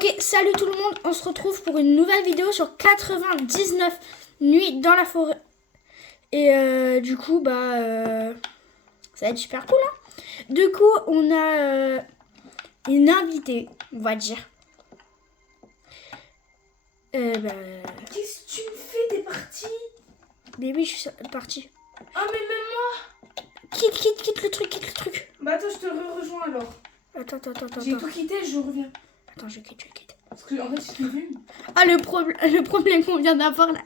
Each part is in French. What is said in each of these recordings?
Ok, salut tout le monde, on se retrouve pour une nouvelle vidéo sur 99 nuits dans la forêt. Et du coup, ça va être super cool, hein. Du coup, on a une invitée, on va dire. Qu'est-ce que tu me fais? T'es parti? Mais oui, je suis partie. Ah mais même moi. Quitte le truc. Bah attends, je te rejoins alors. Attends. J'ai tout quitté, je reviens. Attends, je quitte. Parce que en fait, je t'ai vu. Ah, le problème qu'on vient d'avoir là.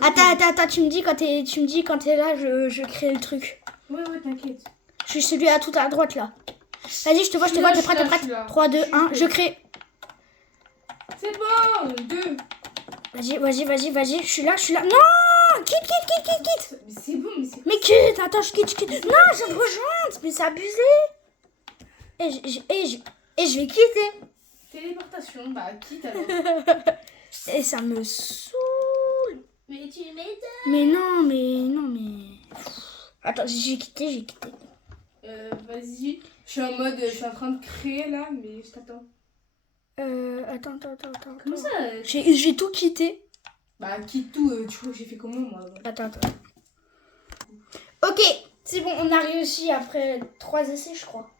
Attends, tu me dis quand t'es là, je crée le truc. Ouais, t'inquiète. Je suis celui à tout à droite là. Vas-y, je te vois, t'es prête. 3, 2, 1, je crée. C'est bon, 2. Vas-y, je suis là. Non, quitte. Mais c'est bon, mais c'est... Mais quitte, attends, je quitte. Non, je viens de rejoindre, mais c'est abusé. Et je vais quitter. Téléportation, bah quitte alors. Et ça me saoule. Mais tu m'étonnes. Mais non. Attends, j'ai quitté. Vas-y. Je suis en train de créer là, mais je t'attends. Attends. Comment ça J'ai tout quitté. Bah quitte tout, tu crois que j'ai fait comment moi? Attends. Ok, c'est bon, on a réussi après 3 essais, je crois.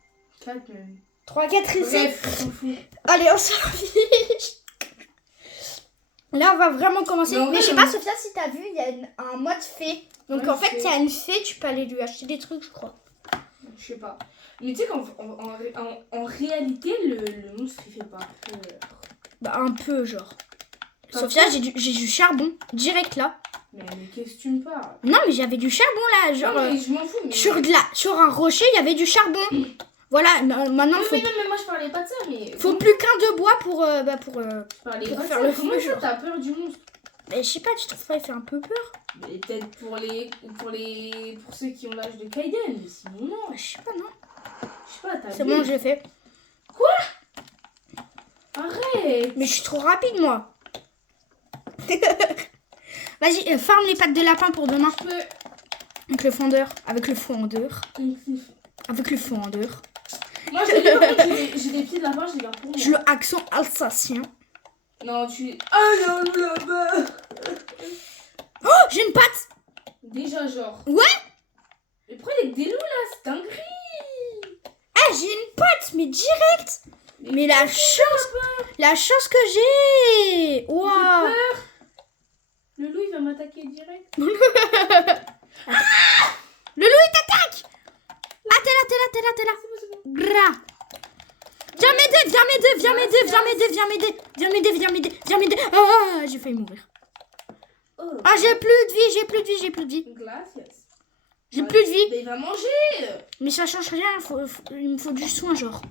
4 même. 3, 4 essais. Bref, on s'en fout. Allez, on s'en fiche. Là, on va vraiment commencer. Mais je sais pas, Sophia, si t'as vu, il y a un mode fée. Donc Ouais, en fait, il y a une fée, tu peux aller lui acheter des trucs, je crois. Je sais pas. Mais tu sais qu'en réalité, le monstre il fait pas peur. Bah, un peu, genre. Pas Sophia, peur. j'ai du charbon, direct là. Mais qu'est-ce que tu me parles? Non, mais j'avais du charbon là, genre. Non, mais je m'en fous. Mais... Sur un rocher, il y avait du charbon. Voilà, maintenant, mais moi je parlais pas de ça, mais... faut plus qu'un de bois pour Je parlais pour pas de faire ça. le Comment feu, ça, genre. t'as peur du monstre? Mais je sais pas, tu trouves pas, il fait un peu peur? Mais peut-être pour ceux qui ont l'âge de Kaiden, mais sinon non. Je sais pas, non. Je sais pas, t'as C'est vu. bon, j'ai fait. Arrête. Mais je suis trop rapide, moi. Vas-y, farme les pattes de lapin pour demain. Je peux... Avec le fondeur. Moi j'ai des pieds de lapin, je les garde pour moi. J'ai le accent alsacien. Non, tu... Ah non, là-bas. Oh, j'ai une patte. Déjà genre. Ouais. Mais pourquoi il y a des loups là? C'est dinguerie. Ah, j'ai une patte, mais direct. Mais la chance que j'ai. J'ai Waouh. peur. Le loup il va m'attaquer direct. Le loup, il t'attaque. Ah, t'es là. C'est bon. Gras. Viens m'aider. Ah, j'ai failli mourir. Oh. Ah, j'ai plus de vie. Gracias. J'ai plus de vie. Mais il va manger. Mais ça change rien, il me faut du soin, genre.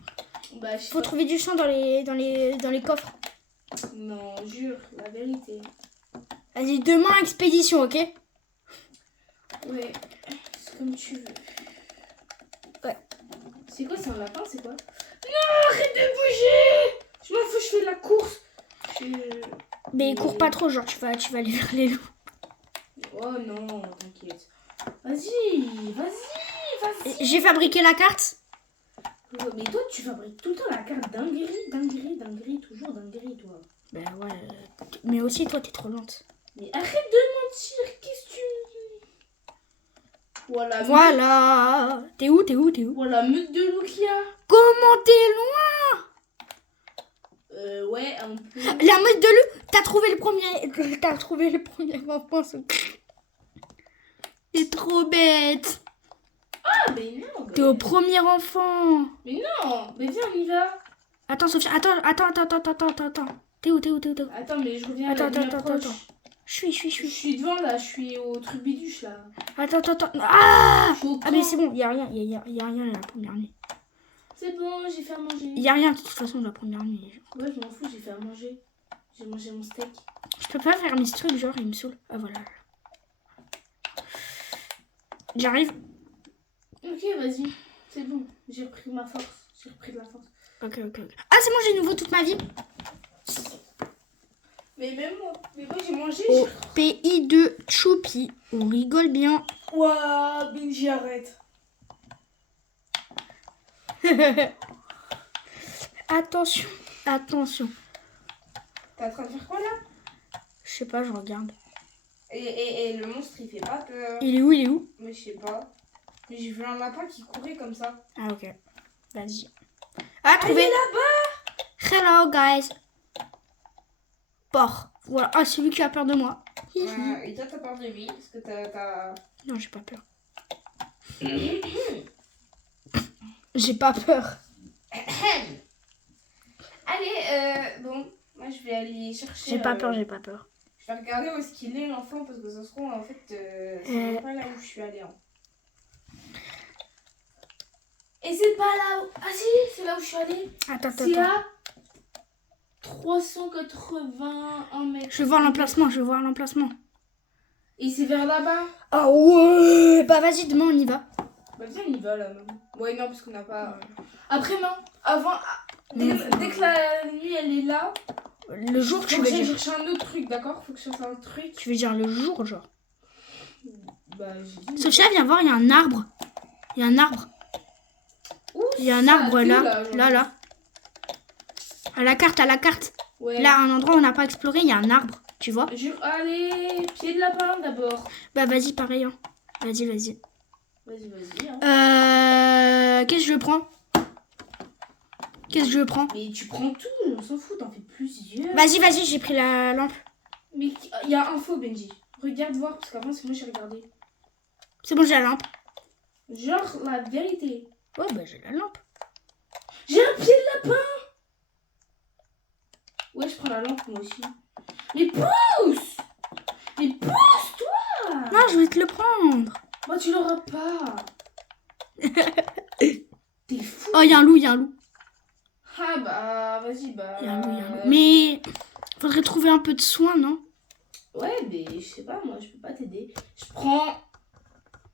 Bah je sais Faut pas. trouver du soin dans les coffres. Non, jure, la vérité. Vas-y, demain, expédition, ok? Ouais, c'est comme tu veux. Ouais. C'est quoi, c'est un lapin, c'est quoi? Non, arrête de bouger. Je m'en fous, je fais de la course. Mais cours pas trop, genre, tu vas aller vers les loups. Oh non, t'inquiète. Vas-y. J'ai fabriqué la carte. Mais toi, tu fabriques tout le temps la carte dinguerie, toujours dinguerie, toi. Ben ouais, mais aussi, toi, t'es trop lente. Mais arrête de mentir, qu'est-ce que tu me dis? Voilà. T'es où? Voilà, meute de loup qu'il y a. Comment t'es loin? Ouais, un peu. La meute de loup, t'as trouvé le premier enfant. T'es trop bête. Ah, mais non. T'es au premier enfant. Mais non, mais viens, on y va. Attends, Sophia, attends. T'es où? Attends, mais je reviens. Attends. Je Je suis devant là, je suis au truc biduche là. Attends. Ah! Je suis au Ah, mais camp. c'est bon, y a rien la première nuit. C'est bon, j'ai fait à manger. Y a rien de toute façon la première nuit. Ouais, je m'en fous, j'ai fait à manger. J'ai mangé mon steak. Je peux pas faire mes trucs, genre, il me saoule. Ah, voilà. J'arrive. Ok, vas-y. C'est bon, j'ai repris ma force. J'ai repris de la force. Ok. Ah, c'est bon, j'ai nouveau toute ma vie. Mais même moi, j'ai mangé. Au pays de Choupi, on rigole bien. Ouah, Benji, arrête. Attention. Attention. T'es en train de faire quoi là? Je sais pas, je regarde. Et le monstre il fait pas peur. Il est où? Il est où? Mais je sais pas. Mais j'ai vu un lapin qui courait comme ça. Ah, ok. Vas-y. Ah, Elle trouvé. est là-bas! Hello, guys. Porc. Voilà. Ah, c'est lui qui a peur de moi. Et toi t'as peur de lui parce que t'as... Non, j'ai pas peur. J'ai pas peur. Allez, bon, moi je vais aller chercher... J'ai pas peur, j'ai pas peur. Je vais regarder où est-ce qu'il est l'enfant parce que ça se trouve en fait c'est pas là où je suis allée. Hein. Et c'est pas là où... Ah si, c'est là où je suis allée. Attends. C'est à 381 mètres. Je vais voir l'emplacement. Et c'est vers là-bas. Ah ouais. Bah vas-y, demain on y va. Bah viens, on y va là même. Ouais non, parce qu'on n'a pas... Après non, avant... Dès que la nuit elle est là... Le jour, tu Faut veux que j'aille dire. chercher un autre truc, d'accord? Faut que je cherche un truc. Tu veux dire le jour, genre. Bah j'ai dit... Sophia, viens voir, il y a un arbre. Il y a un arbre. Où Il y a un ça? arbre Où, là. genre Là. À la carte. Ouais. Là, un endroit où on n'a pas exploré, il y a un arbre. Tu vois? Allez, pied de lapin d'abord. Bah vas-y, pareil. Hein. Vas-y. Vas-y. Hein. Qu'est-ce que je prends? Mais tu prends tout, on s'en fout, t'en fais plusieurs. Vas-y, j'ai pris la lampe. Mais il y a info, Benji. Regarde voir, parce qu'avant, c'est moi j'ai regardé. C'est bon, j'ai la lampe. Genre, la vérité. Ouais, bah j'ai la lampe. J'ai un pied de lapin. Ouais, je prends la lampe, moi aussi. Mais pousse, toi. Non, je vais te le prendre. Moi, tu l'auras pas. T'es fou. Oh, il y a un loup. Ah bah, vas-y, bah... Il y a un loup. Mais faudrait trouver un peu de soin, non? Ouais, mais je sais pas, moi, je peux pas t'aider. Je prends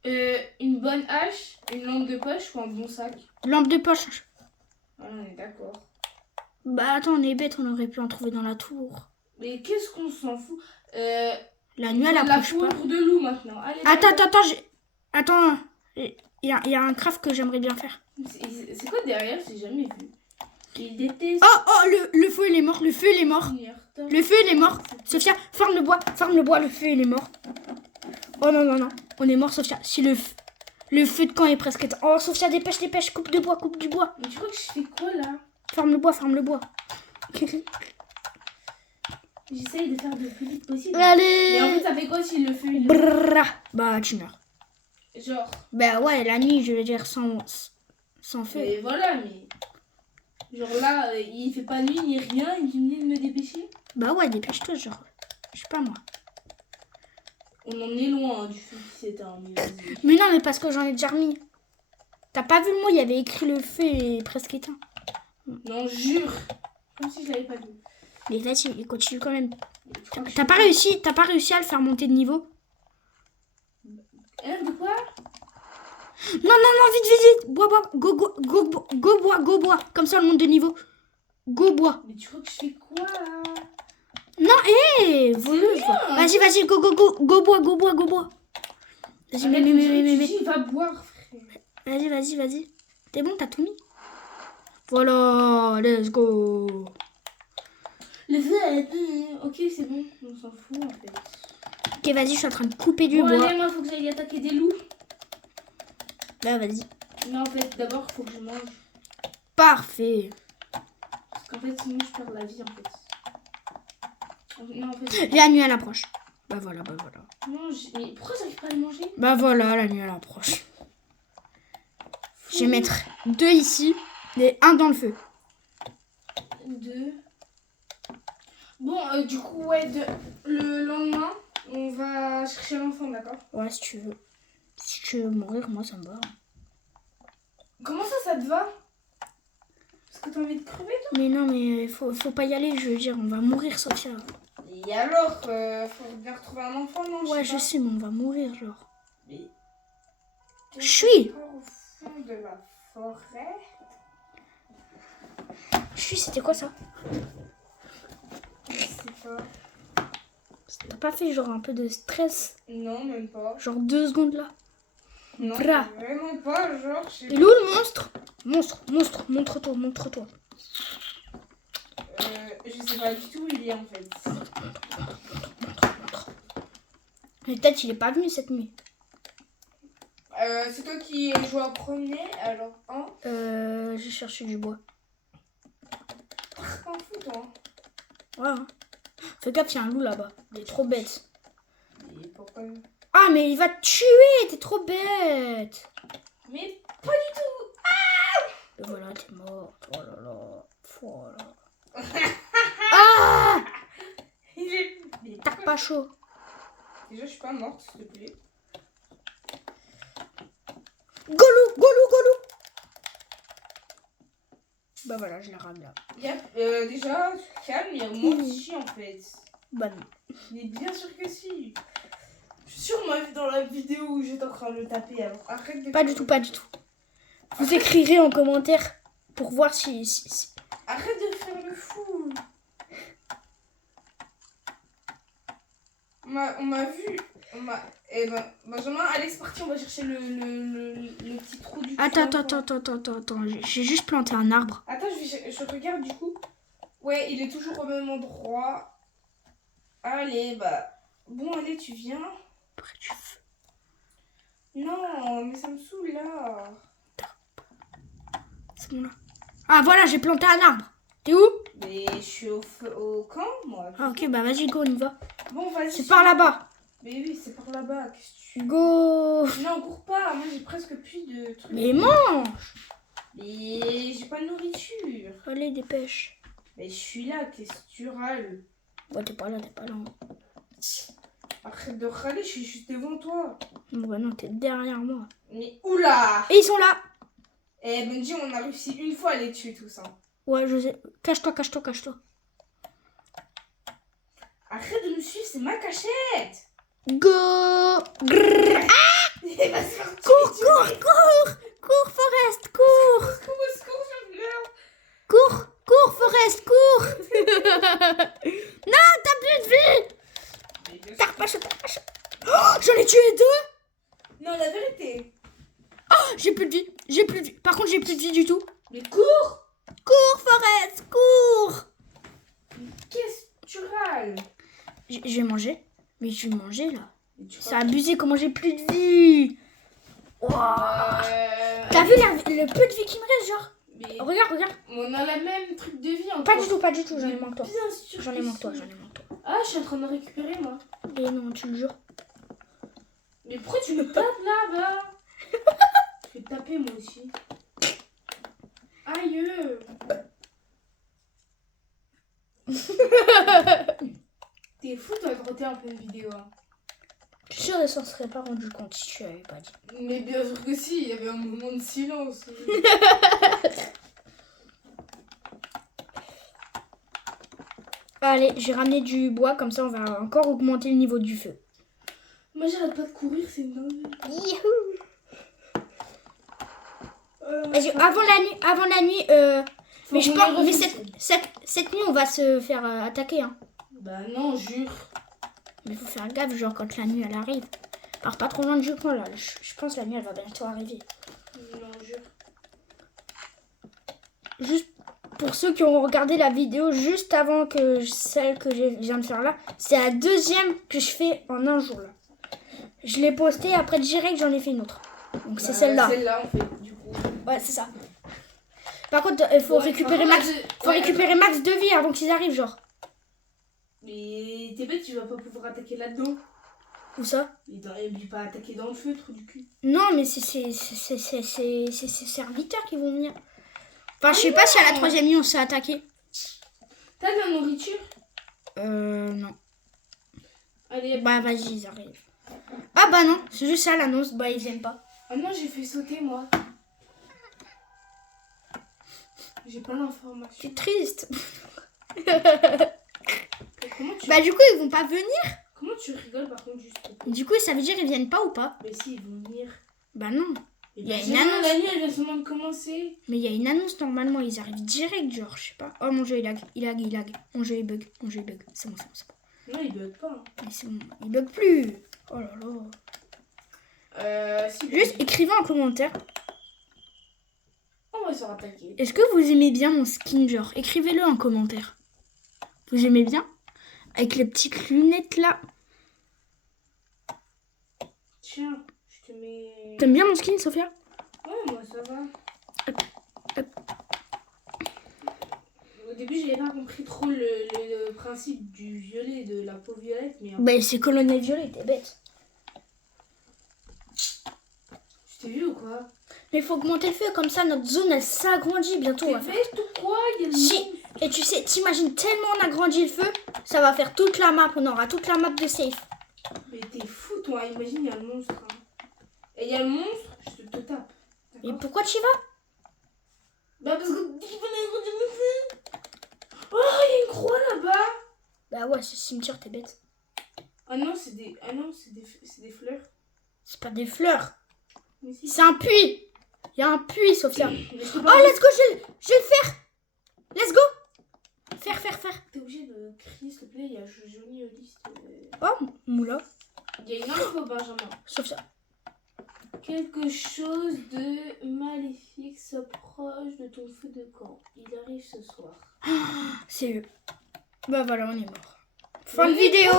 une bonne hache, une lampe de poche ou un bon sac. Lampe de poche. Ah, on est d'accord. Bah attends, on est bête, on aurait pu en trouver dans la tour. Mais qu'est-ce qu'on s'en fout? La nuit, elle la approche pas. poudre de loup, maintenant. Allez, Attends, il y a un craft que j'aimerais bien faire. C'est quoi derrière? J'ai jamais vu. Il déteste... Oh, le feu, il est mort. Le feu, il est mort. Sophia, ferme le bois. Le feu, il est mort. Oh non. On est mort, Sophia. Si le feu de camp est presque éteint. Oh, Sophia, dépêche. Coupe du bois. Mais tu crois que je fais quoi, là? Ferme le bois. J'essaye de faire le plus vite possible. Allez. Mais en fait, ça fait quoi si le feu, il... Bah, tu meurs. Genre... Bah ouais, la nuit, je veux dire, sans feu. Mais voilà, mais... Genre là, il fait pas nuit ni rien, il vient de me dépêcher. Bah ouais, dépêche-toi, genre. Je sais pas, moi. On en est loin du feu qui s'éteint, mais vas-y. Mais non, mais parce que j'en ai déjà remis. T'as pas vu le mot, il y avait écrit le feu est presque éteint. Non, jure. Comme si je l'avais pas vu. Mais vas-y, il continue quand même. T'as pas réussi à le faire monter de niveau? De quoi? Non, vite. Bois, go bois. Comme ça, on monte de niveau. Go bois. Mais tu crois que je fais quoi là? Non, voleuse. Vas-y, go bois. Vas-y, mais. Va boire, frère. Vas-y. T'es bon, t'as tout mis? Voilà, let's go. Le feu, ok, c'est bon, on s'en fout en fait. Ok, vas-y, je suis en train de couper du bois. Allez, moi, faut que j'aille attaquer des loups. Là, vas-y. Mais en fait, d'abord, faut que je mange. Parfait. Parce qu'en fait, sinon, je perds la vie, en fait. Non, en fait... La nuit, elle approche. Bah voilà. Non, mais pourquoi j'arrive pas à le manger? Bah voilà, la nuit, elle approche. Je vais mettre 2 ici et 1 dans le feu. 2. Bon, du coup, ouais, le lendemain, on va chercher l'enfant, d'accord? Ouais, si tu veux. Si tu veux mourir, moi, ça me va. Comment ça te va? Parce que t'as envie de crever, toi? Mais non, mais faut pas y aller, je veux dire, on va mourir, Sophia. Et alors, faut bien retrouver un enfant, non? Ouais, je sais, mais on va mourir, genre. Mais... Je suis. Au fond de la forêt. C'était quoi ça? Je sais pas. T'as pas fait genre un peu de stress? Non, même pas. Genre 2 secondes là? Non, Bra. vraiment pas, genre... Il est où le monstre? Montre-toi. Je sais pas du tout où il est en fait. Mais peut-être il est pas venu cette nuit. C'est toi qui joues en premier, alors J'ai cherché du bois. T'en fous toi. Ouais. Hein. Fais gaffe, il y a un loup là-bas. Il est trop bête. Et pourquoi? Ah, mais il va te tuer, t'es trop bête. Mais pas du tout. Et voilà, t'es mort. Oh là là. Oh là. Ah, Il est... Mais t'as pas chaud. déjà, je suis pas morte, s'il te plaît. Golou, golou, golou. Bah voilà, je l'ai ramené là. Déjà, calme, il y a menti en fait. Bah non. Mais bien sûr que si. Je suis sûre, moi, dans la vidéo où j'étais en train de le taper, alors arrête de... Pas du tout, pas du tout. Vous écrirez en commentaire pour voir si... Arrête de faire le fou. On m'a vu. Eh ben, Benjamin, allez, c'est parti, on va chercher le petit trou du... Attends. J'ai juste planté un arbre. Attends, je regarde du coup. Ouais, il est toujours au même endroit. Allez, bah... Bon, allez, tu viens. Près du feu. Non, mais ça me saoule, là. C'est bon là. Ah voilà, j'ai planté un arbre. T'es où? Mais je suis au camp, moi. Ah ok, bah vas-y, go, on y va. Bon, vas-y. C'est par là-bas. Mais oui, c'est par là-bas. Qu'est-ce que tu... Go. Non, cours pas. Moi, j'ai presque plus de trucs. Mais mange. Mais j'ai pas de nourriture. Allez, dépêche. Mais je suis là, qu'est-ce que tu râles? Ouais, t'es pas là. Arrête de râler, je suis juste devant toi. Ouais, non, t'es derrière moi. Mais oula! Et ils sont là. Eh, Benji, on a réussi une fois à les tuer tous. Hein. Ouais, je sais. Cache-toi. Arrête de me suivre, c'est ma cachette! Go. Grrr. Ah. Il va se faire tuer, Cours, Forest, cours. Au secours, je meurs! Cours, Forest, cours. Non, t'as plus de vie. Mais bien sûr. T'as pas chaud. Oh, j'en ai tué deux. Non, la vérité. Oh, j'ai plus de vie. Par contre, j'ai plus de vie du tout. Mais cours! Cours, Forest, cours. Qu'est-ce que tu râles? Je vais manger. Mais je vais manger là. Mais tu C'est abusé comment j'ai plus de vie. Wow. T'as vu le peu de vie qui me reste, genre? Mais Regarde. on a la même truc de vie en Pas du tout, j'en ai moins que toi. Bien sûr. J'en ai que moins que toi, si. Ah, je suis en train de récupérer moi. Et non, tu le jures. Mais pourquoi tu me tapes là, bah? Je vais te taper moi aussi. Aïe. T'es fou toi de roter en pleine vidéo. Hein. Je suis sûre qu'elle s'en serait pas rendu compte si tu avais pas dit. Mais bien sûr que si, il y avait un moment de silence. Allez, j'ai ramené du bois, comme ça on va encore augmenter le niveau du feu. Moi j'arrête pas de courir, c'est dingue. Youhou. Vas-y, avant la nuit, mais je pense, mais cette nuit on va se faire attaquer, hein. Bah non, jure. Mais faut faire gaffe, genre quand la nuit elle arrive. Alors pas trop loin du camp là, je pense que la nuit elle va bientôt arriver. Non, jure. Juste pour ceux qui ont regardé la vidéo juste avant que celle que je viens de faire là, c'est la deuxième que je fais en un jour là. Je l'ai postée, après direct j'en ai fait une autre. Donc c'est celle-là. Celle-là on fait du coup. Ouais, c'est ça. Par contre, il faut récupérer max de vie avant qu'ils arrivent, genre. Mais t'es bête, tu vas pas pouvoir attaquer là-dedans. Où ça? Il ne pas attaquer dans le feu, trou du cul. Non, mais c'est ces serviteurs qui vont venir. Enfin, je sais pas si à la troisième nuit on s'est attaqué. T'as de la nourriture? Non. Allez, Bah, vas-y, ils arrivent. Ah bah non, c'est juste ça l'annonce. Bah, ils viennent pas. Ah non, j'ai fait sauter moi. J'ai pas l'information. C'est triste. Comment tu... Bah, du coup, ils vont pas venir. Comment tu rigoles par contre juste? Du coup, ça veut dire ils viennent pas ou pas? Mais si, ils vont venir. Bah non. Il y a une annonce. La nuit, elle vient seulement de commencer. Mais il y a une annonce normalement, ils arrivent direct, genre, je sais pas. Oh, mon jeu il lag. Mon jeu il bug. C'est bon. Non, il bug pas. Hein. Mais c'est bon, il bug plus. Oh là là. Si, Juste écrivez en commentaire. On va se faire attaquer. Est-ce que vous aimez bien mon skin, genre? Écrivez-le en commentaire. que j'aimais bien. Avec les petites lunettes là. Tiens, je te mets... T'aimes bien mon skin, Sophia? Ouais, moi ça va. Hop. Au début, j'avais pas compris trop le principe du violet, de la peau violette, mais... Bah c'est colonel violet, t'es bête. Je t'ai vu ou quoi? Mais il faut augmenter le feu, comme ça notre zone elle s'agrandit bientôt. T'es bête ou quoi? Il y a le Si. monstre. Et tu sais, t'imagines tellement on agrandit le feu, ça va faire toute la map, on aura toute la map de safe. Mais t'es fou, toi. Imagine, il y a le monstre. Hein. Et il y a le monstre, je te tape. Et D'accord? pourquoi tu y vas? Bah parce que... Oh, il y a une croix là-bas. Bah ouais, c'est cimetière, t'es bête. Ah non, c'est des... Ah non, c'est des fleurs. C'est pas des fleurs, Mais si. c'est un puits. Il y a un puits, Sophia. Mais je te Oh, parle- let's go, je vais le faire. Let's go. Faire. T'es obligé de crier, s'il te plaît. Il y a Johnny Odyssey. Oh, moula. Il y a une info, Benjamin. Sophia. Quelque chose de maléfique s'approche de ton feu de camp. Il arrive ce soir. C'est eux. Bah voilà, on est mort. Fin de Mais vidéo.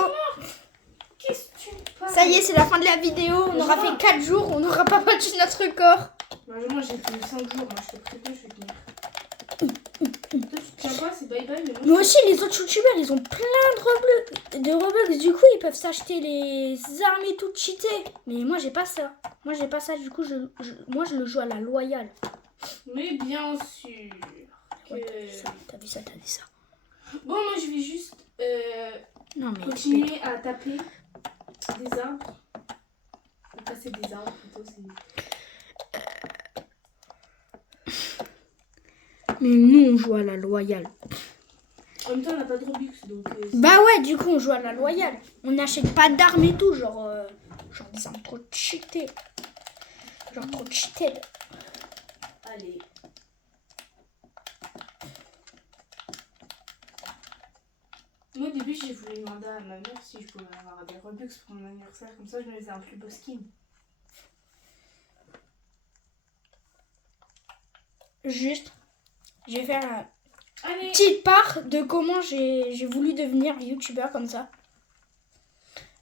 Qu'est-ce que tu parles? Ça y est, c'est la fin de la vidéo. On aura fait 4 jours, on n'aura pas battu notre record. Moi j'ai tenu 5 jours, moi je te préviens, je vais tenir. Toi tu tiens pas, c'est bye bye, mais Mais aussi, les autres youtubeurs, ils ont plein de Robux. Du coup, ils peuvent s'acheter les armes et tout cheatées. Mais moi, j'ai pas ça. Du coup, moi, je le joue à la loyale. Mais bien sûr que... Ouais, t'as vu ça. Bon, moi je vais juste Non, mais continuer à taper des arbres. À casser des arbres plutôt, c'est... Mais nous, on joue à la loyale. En même temps, on n'a pas de Robux, donc... Bah ouais, du coup, on joue à la loyale. On n'achète pas d'armes et tout, genre des armes trop cheatées. Genre trop cheated. Allez. Moi, au début, j'ai voulu demander à ma mère si je pouvais avoir des Robux pour mon anniversaire. Comme ça, je me faisais un plus beau skin. Juste, je vais faire une Allez. petite part de comment j'ai voulu devenir youtubeur comme ça.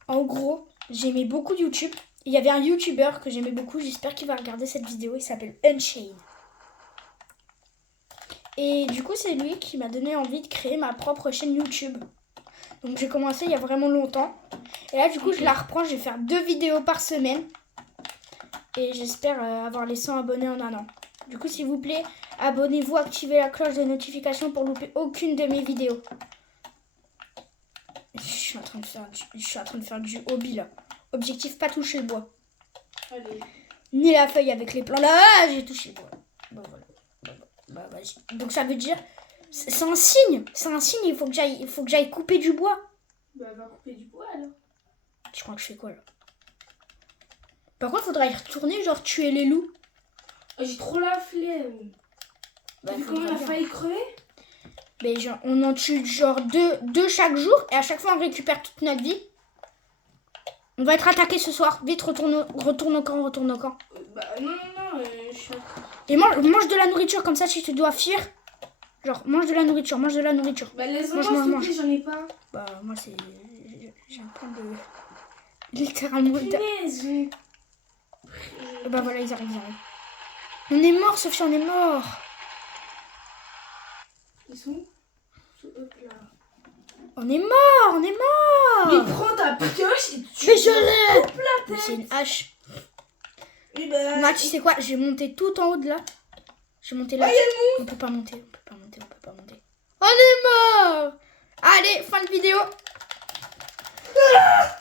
En gros, j'aimais beaucoup YouTube. Il y avait un youtubeur que j'aimais beaucoup, j'espère qu'il va regarder cette vidéo, il s'appelle Unchained. Et du coup, c'est lui qui m'a donné envie de créer ma propre chaîne YouTube. Donc j'ai commencé il y a vraiment longtemps. Et là, du coup, je la reprends, je vais faire 2 vidéos par semaine. Et j'espère avoir les 100 abonnés en un an. Du coup, s'il vous plaît, abonnez-vous, activez la cloche de notification pour louper aucune de mes vidéos. Je suis en train de faire du hobby là. Objectif, pas toucher le bois. Allez. Ni la feuille avec les plans là. Ah, j'ai touché le bois. Bon, voilà. Bah, vas-y. Donc ça veut dire... C'est un signe. C'est un signe, il faut que j'aille couper du bois. Bah, va couper du bois alors. Tu crois que je fais quoi là? Par contre, faudra y retourner, genre tuer les loups. J'ai trop la flemme. Bah, T'as vu comment on a failli crever? Mais genre, on en tue genre deux chaque jour et à chaque fois on récupère toute notre vie. On va être attaqué ce soir. Vite, retourne au camp. Bah non, je suis... Et mange de la nourriture comme ça si tu dois fuir. Genre, mange de la nourriture. Bah laisse-moi, Mange. s'il te plaît, j'en ai pas. Bah, moi c'est... J'ai un plan de... Littéralement... Punaise, j'ai... Bah voilà, ils arrivent. On est mort, Sophia, on est mort. Ils sont où? Hop là. On est mort. Mais prends ta pioche et tu... Mais je l'ai. coupe la Mais tête. c'est une hache. Et bah... Moi, tu sais quoi? Je vais monter tout en haut de là. Je vais monter là. On peut pas monter. On est mort. Allez, fin de vidéo.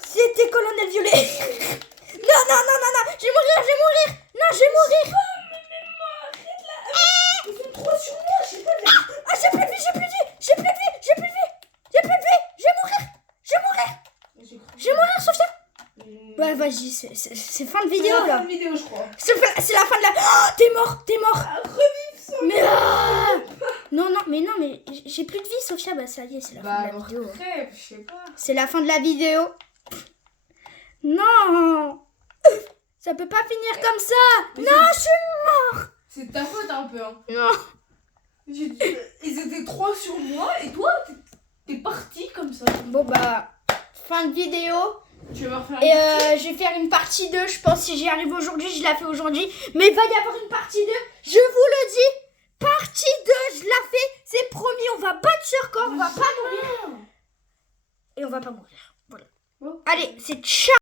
C'était Colonel Violet. Non. Je vais mourir. Non, je vais mourir. Ils sont trop sur moi, je sais pas de la... Ah, j'ai plus de vie. Je vais mourir. Je vais mourir, Sophia. Ouais, vas-y, c'est fin de C'est vidéo la fin là. de vidéo, je crois. C'est la fin de la... Oh, t'es mort. Ah, revive ça. Mais non, mais j'ai plus de vie, Sophia. Bah ça y est, c'est la fin de la vidéo. Crève, je sais pas. C'est la fin de la vidéo. Non. Ça peut pas finir comme ça. Mais Non, je suis mort. C'est de ta faute un peu, hein. Non. Ils étaient 3 sur moi et toi, t'es parti. Bon bah, fin de vidéo. Tu vas me refaire Et je vais faire une partie 2. Je pense que si j'y arrive aujourd'hui, je la fais aujourd'hui. Mais il va y avoir une partie 2. Je vous le dis. Partie 2, je la fais. C'est promis, on va battre ce record. On va pas mourir. Et on va pas mourir. Voilà. Oh. Allez, c'est ciao.